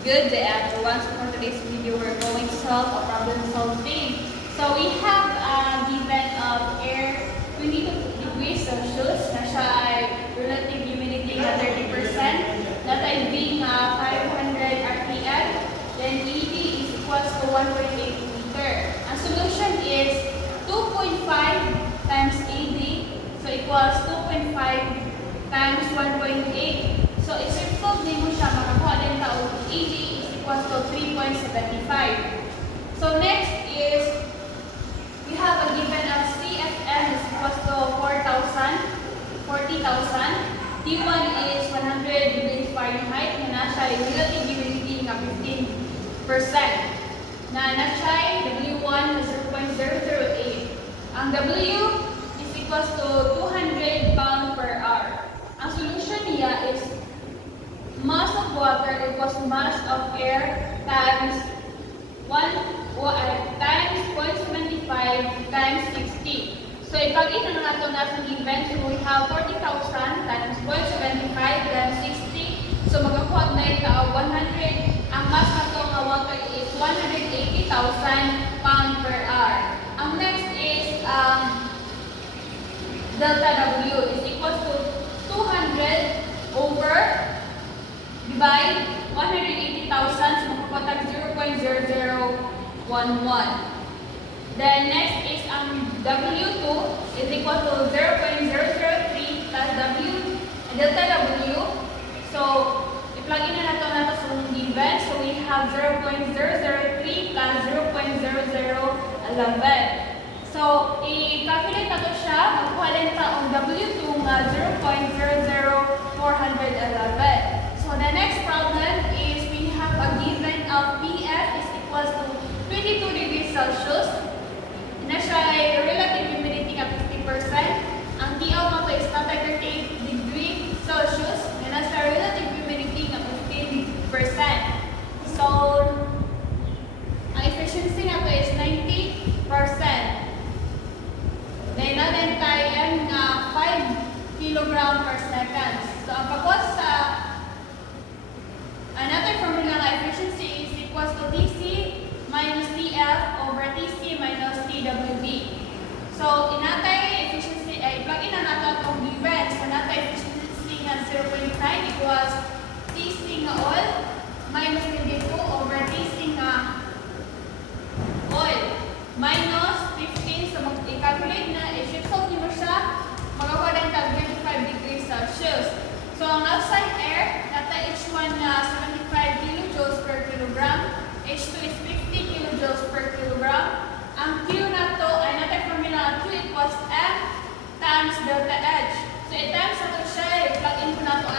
Good day everyone. So for today's video, we're going to solve a problem solving. So we have a given of air 22 degrees Celsius na siya ay relative humidity na 30%, that ay being 500 RPM, then ED is equals to 1.8 liter. Ang solution is 2.5 times ED, so equals 2.5 times 1.8. So, i-solve din mo siya, makakuha din ta og ED is equals to 3.75. So, next is, we have a given of CFM is equals to 40,000. T1 is 100 degrees Fahrenheit, na nasa relative humidity nga 15%. Na nasa W1 na 0.008. Ang W is equals to 200 pound per hour. Ang solution niya is mass of water equals mass of air times 0.75 times 60. So, ipag-ina na nato na sa given. So, we have 40,000 times 0.75 times 60. So, magkakuha na ito 100. Ang mass na ito ng water is 180,000 pound per hour. Ang next is delta W is equals to 200 over divide 180,000, so magkakotag 0.0011. Then next is W2 is equal to 0.003 plus W, delta W. So, i-plug in na nato sa given. So, we have 0.003 plus 0.0011. So, i-calculate na to siya. Magkuha din ta ang W2 nga 0.00411. So, the next problem is we have a given of PF is equals to 22 degrees Celsius. Na siya ay relative humidity nga 50%. Ang TO mo to is 38 degrees Celsius. Na siya relative humidity nga 15%. So, ang efficiency nga to is 90%. Then, natin tayo nga 5 kilogram per second. So, ang pagkuha sa another formula ng efficiency is equals to TC minus TF over TC minus TWB. So, inatay efficiency, plug in na natin itong given. So, natay efficiency nga 0.9 equals TC nga oil minus 22 over TC nga oil minus 15. So, mag-calculate na, i-shift solve nyo siya, magawa din tag 25 degrees Celsius. So, ang outside air, nata H1 na 75 kilojoules per kilogram, H2 is 50 kilojoules per kilogram. Ang Q na to ay nata formula Q equals M times delta H. So, i-times na to siya, i-plug in ko na to